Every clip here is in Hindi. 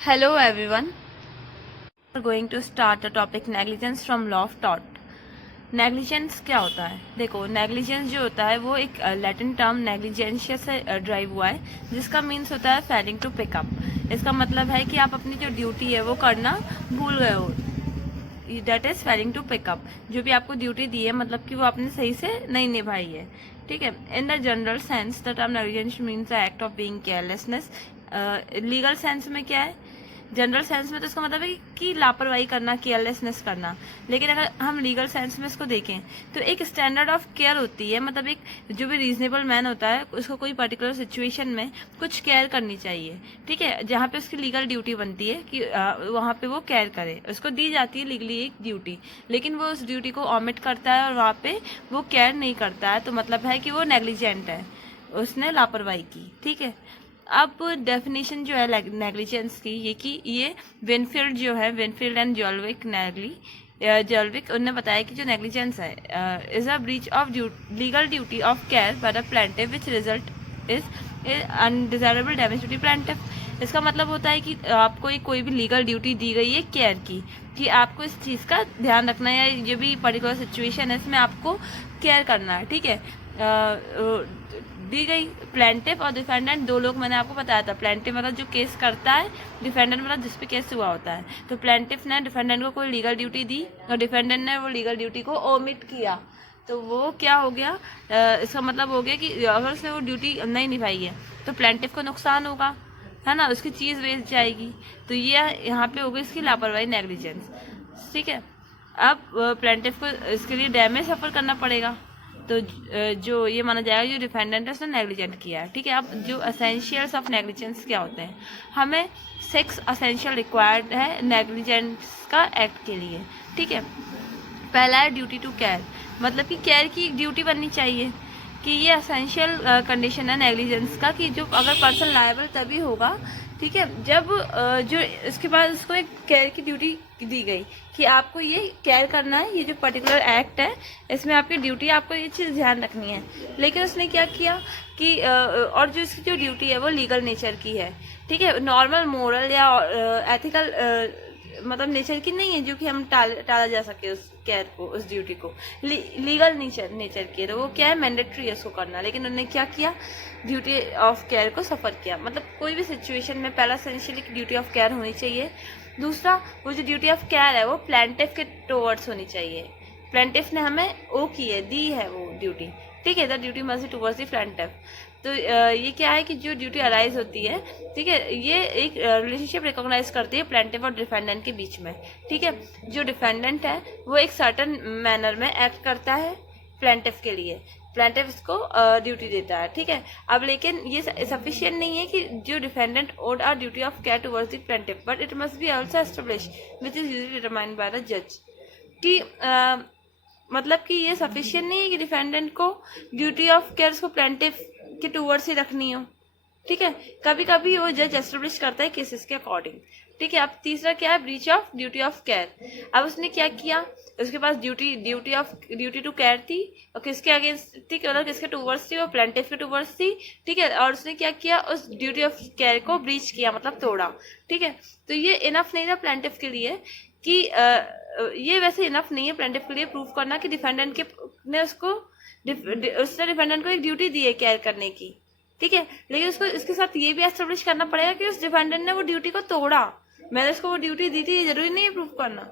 Hello everyone. We are going to start the topic negligence from law of tort. Negligence क्या होता है? देखो, नेग्लिजेंस जो होता है वो एक लैटिन टर्म नेग्लिजेंशिया से ड्राइव हुआ है, जिसका मीन्स होता है फेलिंग टू पिकअप। इसका मतलब है कि आप अपनी जो ड्यूटी है वो करना भूल गए हो, that is failing to pick up. जो भी आपको ड्यूटी दी है मतलब कि वो आपने सही से नहीं निभाई है। ठीक है, in the general sense the term negligence means the act of being carelessness. Legal sense में क्या है? जनरल सेंस में तो इसका मतलब है कि लापरवाही करना, केयरलेसनेस करना। लेकिन अगर हम लीगल सेंस में इसको देखें तो एक स्टैंडर्ड ऑफ केयर होती है, मतलब एक जो भी रीजनेबल मैन होता है उसको कोई पर्टिकुलर सिचुएशन में कुछ केयर करनी चाहिए। ठीक है, जहाँ पे उसकी लीगल ड्यूटी बनती है कि वहाँ पे वो केयर करे, उसको दी जाती है लीगली एक ड्यूटी, लेकिन वो उस ड्यूटी को ऑमिट करता है और वहाँ पे वो केयर नहीं करता है, तो मतलब है कि वो नेग्लिजेंट है, उसने लापरवाही की। ठीक है, अब डेफिनेशन जो है नेग्लिजेंस की ये विनफील्ड जो है, विनफील्ड एंड जॉल्विक उन्होंने बताया कि जो नेग्लिजेंस है is a breach of legal duty of care by the plaintiff which result is undesirable damage to the plaintiff. इसका मतलब होता है कि आपको कोई भी लीगल ड्यूटी दी गई है केयर की, कि आपको इस चीज़ का ध्यान रखना है, या जो भी पर्टिकुलर सिचुएशन है इसमें आपको केयर करना है। ठीक है, दी गई। प्लेंटिफ और डिफेंडेंट दो लोग मैंने आपको बताया था। प्लेंटिफ मतलब जो केस करता है, डिफेंडेंट मतलब जिस पे केस हुआ होता है। तो प्लेंटिफ ने डिफेंडेंट को कोई लीगल ड्यूटी दी और डिफेंडेंट ने वो लीगल ड्यूटी को ओमिट किया, तो वो क्या हो गया? इसका मतलब हो गया कि अगर उसने वो ड्यूटी नहीं निभाई है तो प्लेंटिफ को नुकसान होगा, है ना, उसकी चीज़ वेस्ट जाएगी। तो ये यहाँ पे हो गई इसकी लापरवाही, नेग्लिजेंस। ठीक है, अब प्लेंटिफ को इसके लिए डैमेज सफ़र करना पड़ेगा, तो जो ये माना जाएगा जो डिफेंडेंट है उसने नेग्लिजेंट किया है। ठीक है, अब जो असेंशियल्स ऑफ नेग्लिजेंस क्या होते हैं? हमें 6 असेंशियल रिक्वायर्ड है नेग्लिजेंस का एक्ट के लिए। ठीक है, पहला है ड्यूटी टू केयर, मतलब कि केयर की एक ड्यूटी बननी चाहिए, कि ये असेंशियल कंडीशन है नेग्लिजेंस का, कि जो अगर पर्सन लायबल तभी होगा, ठीक है, जब जो इसके बाद उसको एक केयर की ड्यूटी दी गई कि आपको ये केयर करना है, ये जो पर्टिकुलर एक्ट है इसमें आपकी ड्यूटी, आपको ये चीज़ ध्यान रखनी है। लेकिन उसने क्या किया कि और जो इसकी जो ड्यूटी है वो लीगल नेचर की है। ठीक है, नॉर्मल मोरल या एथिकल मतलब नेचर की नहीं है, जो कि हम टाला जा सके उस केयर को, उस ड्यूटी को। लीगल नेचर की है, तो वो क्या है, मैंडेटरी है उसको करना। लेकिन उन्होंने क्या किया, ड्यूटी ऑफ केयर को सफ़र किया। मतलब कोई भी सिचुएशन में पहला एसेंशियली ड्यूटी ऑफ केयर होनी चाहिए। दूसरा, वो जो ड्यूटी ऑफ केयर है वो प्लेंटिफ के टुवर्ड्स होनी चाहिए। प्लेंटिफ ने हमें वो की है, दी है वो ड्यूटी। ठीक है, the duty must be towards the plaintiff. तो ये क्या है कि जो ड्यूटी अराइज होती है, ठीक है, ये एक रिलेशनशिप रिकॉग्नाइज करती है प्लेंटिफ और डिफेंडेंट के बीच में। ठीक है, जो डिफेंडेंट है वो एक सर्टन मैनर में एक्ट करता है प्लेंटिफ के लिए, प्लेंटिफ इसको ड्यूटी देता है। ठीक है, अब लेकिन ये सफिशिएंट नहीं है कि जो defendant owed are duty of care towards the plaintiff, but it must be also establish which is usually determined by the जज। कि मतलब कि ये सफिशिएंट नहीं है कि डिफेंडेंट को ड्यूटी ऑफ केयर को प्लेंटिफ के टूवर्ड्स ही रखनी हो। ठीक है, कभी कभी वो जज एस्टेब्लिश करता है केसेस के अकॉर्डिंग। ठीक है, अब तीसरा क्या है, breach of duty of care. अब उसने क्या किया, उसके पास ड्यूटी टू केयर थी, और किसके अगेंस्ट थी, केवल किसके टूवर्ड्स थी, वो प्लेंटिफ के टूवर्ड्स थी। ठीक है, और उसने क्या किया, उस ड्यूटी ऑफ केयर को ब्रीच किया, मतलब तोड़ा। ठीक है, तो ये इनफ नहीं था प्लेंटिफ के लिए कि ये वैसे इनफ नहीं है प्लेंटिफ के लिए प्रूव करना कि डिफेंडेंट के ने उसने डिफेंडेंट को एक ड्यूटी दी है केयर करने की। ठीक है, लेकिन उसको इसके साथ ये भी एस्टेब्लिश करना पड़ेगा कि उस डिफेंडेंट ने वो ड्यूटी को तोड़ा। मैंने उसको वो ड्यूटी दी थी, जरूरी नहीं है प्रूव करना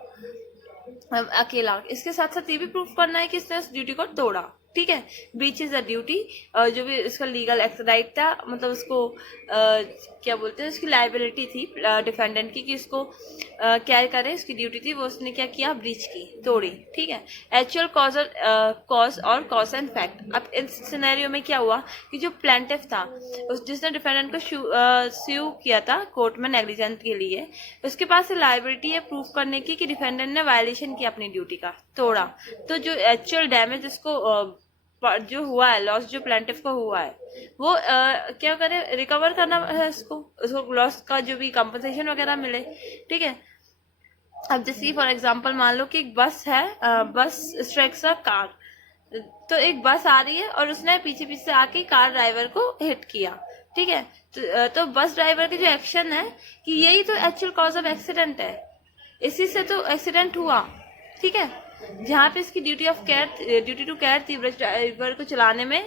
अकेला, इसके साथ साथ ये भी प्रूफ करना है कि इसने उस ड्यूटी को तोड़ा। ठीक है, ब्रीच इज द ड्यूटी, जो भी उसका लीगल राइट था, मतलब उसको क्या बोलते हैं, उसकी लाइबिलिटी थी डिफेंडेंट की कि उसको केयर करे, उसकी ड्यूटी थी, वो उसने क्या किया, ब्रीच की, तोड़ी। ठीक है, actual cause cause and fact. अब इस सिनेरियो में क्या हुआ कि जो प्लेंटिफ था, जिसने डिफेंडेंट को स्यू किया था कोर्ट में नेग्लिजेंस के लिए, उसके पास लाइबिलिटी है प्रूफ करने की कि डिफेंडेंट ने वायलेशन किया अपनी ड्यूटी का, तोड़ा। तो जो एक्चुअल डैमेज उसको जो हुआ है, लॉस जो प्लेंटिफ को हुआ है, वो क्या करे, रिकवर करना है उसको लॉस का जो भी कंपनसेशन वगैरह मिले। ठीक है, अब जैसे फॉर एग्जांपल मान लो कि एक बस है, बस स्ट्राइक्स अ कार, तो एक बस आ रही है और उसने पीछे पीछे आके कार ड्राइवर को हिट किया। ठीक है। तो बस ड्राइवर की जो एक्शन है कि यही तो एक्चुअल कॉज ऑफ एक्सीडेंट है, इसी से तो एक्सीडेंट हुआ, ठीक है। जहाँ पे इसकी ड्यूटी टू केयर थी बस ड्राइवर को चलाने में,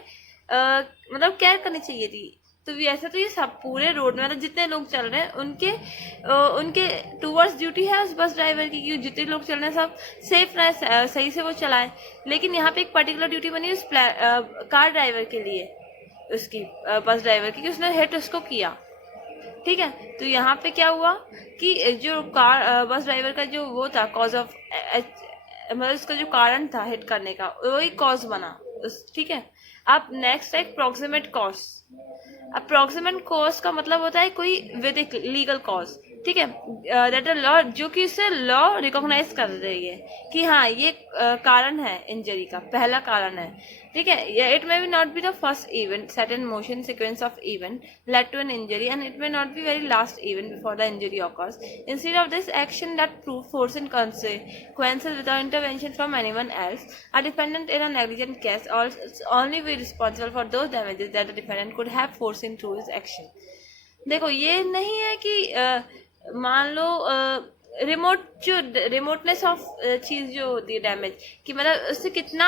मतलब केयर करनी चाहिए थी। तो ऐसा तो ये सब पूरे रोड में मतलब जितने लोग चल रहे हैं उनके टूवर्ड्स ड्यूटी है उस बस ड्राइवर की कि जितने लोग चल रहे हैं सब सेफ रहे, सही से वो चलाए। लेकिन यहाँ पे एक पर्टिकुलर ड्यूटी बनी उस कार ड्राइवर के लिए, उसकी बस ड्राइवर की, कि उसने हिट उसको किया, ठीक है। तो यहाँ पे क्या हुआ कि जो बस ड्राइवर का जो वो था कॉज ऑफ, मतलब उसका जो कारण था हिट करने का वही कॉज बना, ठीक है। अब नेक्स्ट है प्रॉक्सिमेट कॉज। अब प्रॉक्सिमेट कॉज का मतलब होता है कोई विद लीगल कॉज, ठीक है, दैट लॉ, जो कि उसे लॉ रिकॉग्नाइज कर रही है कि हाँ ये कारण है इंजरी का, पहला कारण है, ठीक है। It may be not be the first event set in motion sequence of event led to an injury and it may not be very last event before the injury occurs. Instead of this action that prove force in consequences without intervention from anyone else, a defendant in a negligent case only be responsible for those damages that the defendant could have foreseen through his action। देखो ये नहीं है कि मान लो रिमोटनेस ऑफ चीज जो होती है डैमेज, कि मतलब उससे कितना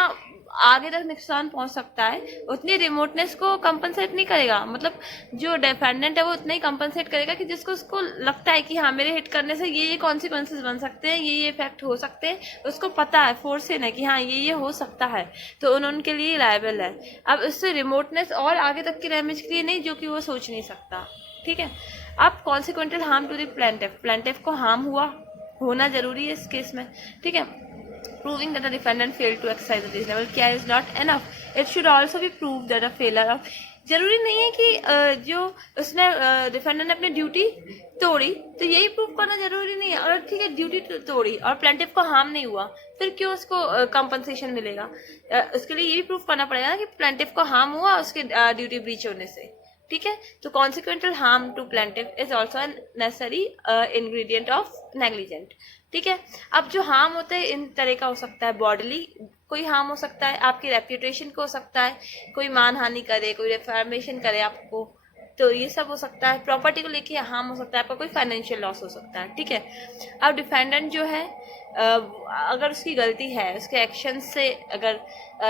आगे तक नुकसान पहुंच सकता है, उतनी रिमोटनेस को कंपनसेट नहीं करेगा। मतलब जो डिफेंडेंट है वो उतना ही कंपनसेट करेगा कि जिसको उसको लगता है कि हाँ मेरे हिट करने से ये कॉन्सिक्वेंसेस बन सकते हैं, ये इफेक्ट हो सकते हैं, उसको पता है फोर्सेन है कि हाँ ये हो सकता है, तो उनके लिए लायबल है। अब उससे रिमोटनेस और आगे तक के डैमेज के लिए नहीं, जो कि वो सोच नहीं सकता, ठीक है। अब consequential harm to the plaintiff को हार्म होना जरूरी है इस केस में, ठीक है। Proving that the defendant failed to exercise reasonable care is not enough, it should also be prove that a failure of, जरूरी नहीं है कि जो उसने डिफेंडेंट ने अपनी ड्यूटी तोड़ी तो यही प्रूव करना जरूरी नहीं है। और ठीक है ड्यूटी तोड़ी और प्लेंटिफ को हार्म नहीं हुआ, फिर क्यों उसको कंपनसेशन मिलेगा? उसके लिए ये भी प्रूव करना पड़ेगा ना कि प्लेंटिफ को हार्म हुआ उसके ड्यूटी ब्रीच होने से, ठीक है। तो consequential harm to plaintiff is also necessary ingredient of negligent, ठीक है। अब जो हार्म होता है इन तरह का हो सकता है, बॉडीली कोई हार्म हो सकता है, आपकी रेप्यूटेशन को हो सकता है, कोई मानहानि करे, कोई रिफॉर्मेशन करे आपको, तो ये सब हो सकता है। प्रॉपर्टी को लेके हार्म हो सकता है, आपका कोई फाइनेंशियल लॉस हो सकता है, ठीक है। अब डिफेंडेंट जो है अगर उसकी गलती है, उसके एक्शन से अगर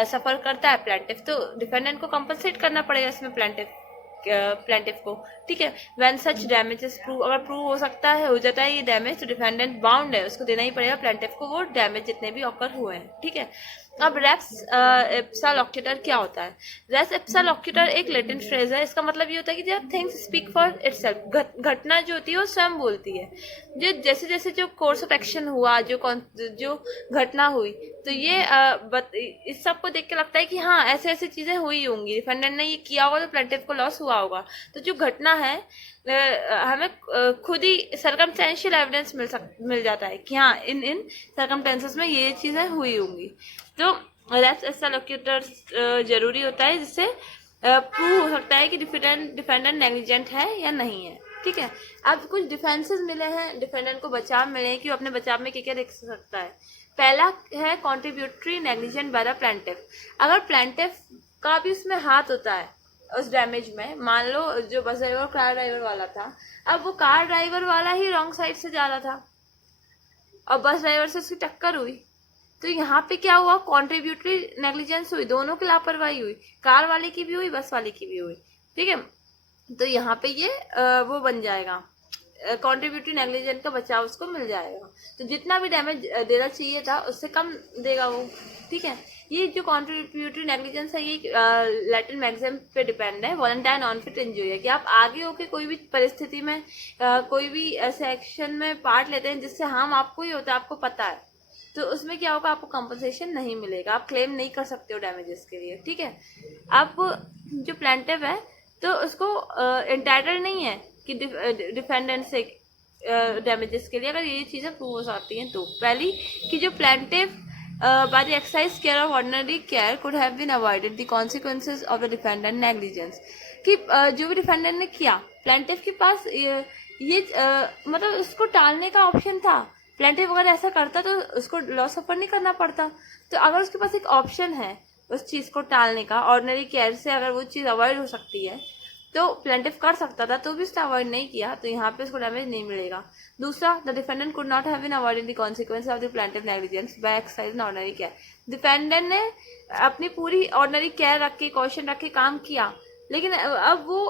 सफर करता है प्लेंटिफ, तो डिफेंडेंट को कंपनसेट करना पड़ेगा इसमें प्लेंटिफ को, ठीक है। व्हेन सच डैमेजेस अगर प्रूव हो सकता है, हो जाता है ये डैमेज, तो डिफेंडेंट बाउंड है, उसको देना ही पड़ेगा प्लेंटिफ को वो डैमेज जितने भी ऑकर हुए हैं, ठीक है। अब रेप्स इप्सा लोक्यूटर क्या होता है? रेस इप्सा लोक्यूटर एक लैटिन फ्रेज है, इसका मतलब ये होता है कि जब थिंग्स स्पीक फॉर इटसेल्फ, घटना जो होती है वो स्वयं बोलती है। जो जैसे जैसे जो कोर्स ऑफ एक्शन हुआ, जो घटना हुई, तो ये इस सब को देख के लगता है कि हाँ ऐसे ऐसे चीजें हुई होंगी, डिफेंडेंट ने ये किया होगा तो प्लेंटिफ को लॉस हुआ होगा। तो जो घटना है हमें खुद ही सर्कमस्टेंशियल एविडेंस मिल जाता है कि हाँ इन सर्कमस्टेंसेस में ये चीजें हुई होंगी। तो रेप्स ऐसा लोक्यूटर जरूरी होता है जिससे प्रूव हो सकता है कि डिफेंडेंट नेग्लिजेंट है या नहीं है, ठीक है। अब कुछ डिफेंसेस मिले हैं, डिफेंडेंट को बचाव मिले हैं कि वो अपने बचाव में क्या क्या देख सकता है। पहला है contributory negligent bye the plaintiff. अगर प्लेंटिफ का भी उसमें हाथ होता है उस डैमेज में, मान लो जो बस ड्राइवर कार ड्राइवर वाला था, अब वो कार ड्राइवर वाला ही रॉन्ग साइड से जा रहा था और बस ड्राइवर से उसकी टक्कर हुई, तो यहाँ पे क्या हुआ? कॉन्ट्रीब्यूटरी नेग्लिजेंस हुई, दोनों की लापरवाही हुई, कार वाले की भी हुई, बस वाले की भी हुई, ठीक है। तो यहाँ पे ये वो बन जाएगा, कॉन्ट्रीब्यूटरी नेग्लिजेंट का बचाव उसको मिल जाएगा। तो जितना भी डैमेज देना चाहिए था उससे कम देगा वो, ठीक है। ये जो कॉन्ट्रीब्यूटरी नेग्लिजेंस है ये लैटिन मैक्सिम पे डिपेंड है, वॉलंटायर नॉन फिट इंजरी है, कि आप आगे होके कोई भी परिस्थिति में कोई भी ऐसे एक्शन में पार्ट लेते हैं जिससे हार्म आपको ही होता है, आपको पता है, तो उसमें क्या होगा? आपको कंपनसेशन नहीं मिलेगा, आप क्लेम नहीं कर सकते हो डैमेजेस के लिए, ठीक है। अब जो प्लेंटिफ है तो उसको एंटाइटल नहीं है कि डिफेंडेंट से डैमेजेस के लिए अगर ये चीज़ें प्रूव हो सकती हैं। तो पहली कि जो plaintiff by the exercise care of ordinary care could have been avoided the consequences of the defendant negligence, कि जो भी डिफेंडेंट ने किया, प्लेंटिफ के पास ये मतलब उसको टालने का ऑप्शन था। प्लेंटिफ अगर ऐसा करता तो उसको लॉस सफर नहीं करना पड़ता। तो अगर उसके पास एक ऑप्शन है उस चीज़ को टालने का, ऑर्डिनरी केयर से अगर वो चीज़ अवॉइड हो सकती है, तो प्लेंटिफ कर सकता था तो भी उसने अवॉइड नहीं किया, तो यहाँ पे उसको डैमेज नहीं मिलेगा। दूसरा, the defendant could not have been avoided the consequence of the plaintiff negligence by exercising ordinary care. Defendant ने अपनी पूरी ऑर्डिनरी केयर रख के, कॉशन रख के काम किया, लेकिन अब वो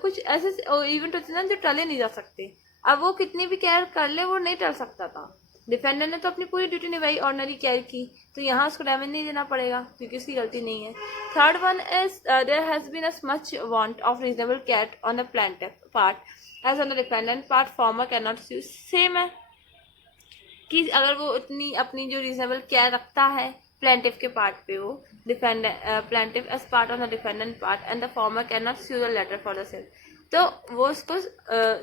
कुछ ऐसे इवेंट होते हैं ना जो टले नहीं जा सकते। अब वो कितनी भी केयर कर ले वो नहीं टल सकता था। डिफेंडर ने तो अपनी पूरी ड्यूटी निभाई, ऑर्डिनरी केयर की, तो यहाँ उसको डैमेज नहीं देना पड़ेगा क्योंकि उसकी गलती नहीं है। Third one is there has been a much want of reasonable care on the plaintiff part as on the defendant part, former can not sue. Same है कि अगर वो उतनी अपनी जो रीजनेबल केयर रखता है प्लेंटिफ के पार्ट पे, वो plaintiff as part on the defendant part and the former can not sue the latter for the same, तो वो उसको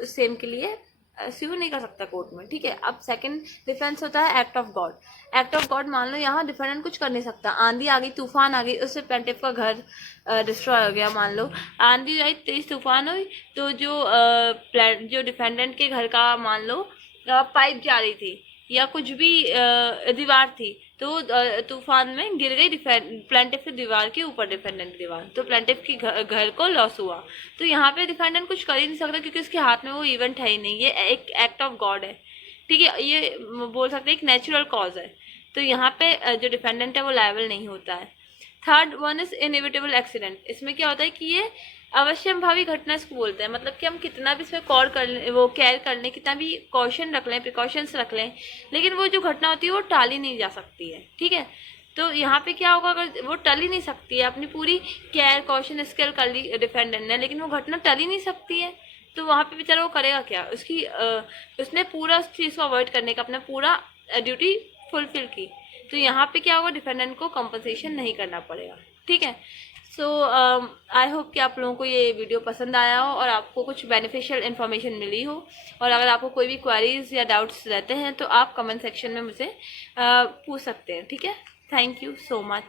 सेम के लिए स्यू नहीं कर सकता कोर्ट में, ठीक है। अब सेकंड डिफेंस होता है act of God. Act of God, मान लो यहाँ डिफेंडेंट कुछ कर नहीं सकता, आंधी आ गई, तूफान आ गई, उससे प्लेंटिफ का घर डिस्ट्रॉय हो गया। मान लो आंधी आई, तेज तूफान हुई, तो जो डिफेंडेंट के घर का मान लो पाइप जा रही थी या कुछ भी दीवार थी, तो तूफान में गिर गई प्लेंटिफ की दीवार के ऊपर, डिफेंडेंट की दीवार, तो प्लेंटिफ की घर को लॉस हुआ। तो यहाँ पे डिफेंडेंट कुछ कर ही नहीं सकता क्योंकि उसके हाथ में वो इवेंट है ही नहीं, ये एक एक्ट ऑफ गॉड है, ठीक है, ये बोल सकते हैं एक नेचुरल कॉज है, तो यहाँ पे जो डिफेंडेंट है वो लायबल नहीं होता है। Third one is inevitable accident. इसमें क्या होता है कि ये अवश्यंभावी घटना इसको बोलते हैं, मतलब कि हम कितना भी इसमें केयर कर लें, कितना भी कॉशन रख लें, प्रिकॉशंस रख लें, लेकिन वो जो घटना होती है वो टाली नहीं जा सकती है, ठीक है। तो यहाँ पे क्या होगा, अगर वो टल ही नहीं सकती है, अपनी पूरी केयर कॉशन स्किल कर ली डिफेंडेंट ने, लेकिन वो घटना टल ही नहीं सकती है, तो वहाँ पे बेचारा वो करेगा क्या, उसने पूरा उस चीज़ को अवॉइड करने का अपना पूरा ड्यूटी फुलफिल की, तो यहाँ पे क्या होगा, डिफेंडेंट को कंपनसेशन नहीं करना पड़ेगा, ठीक है। सो आई होप कि आप लोगों को ये वीडियो पसंद आया हो और आपको कुछ बेनिफिशियल इन्फॉर्मेशन मिली हो, और अगर आपको कोई भी क्वेरीज या डाउट्स रहते हैं तो आप कमेंट सेक्शन में मुझे पूछ सकते हैं, ठीक है। Thank you so much.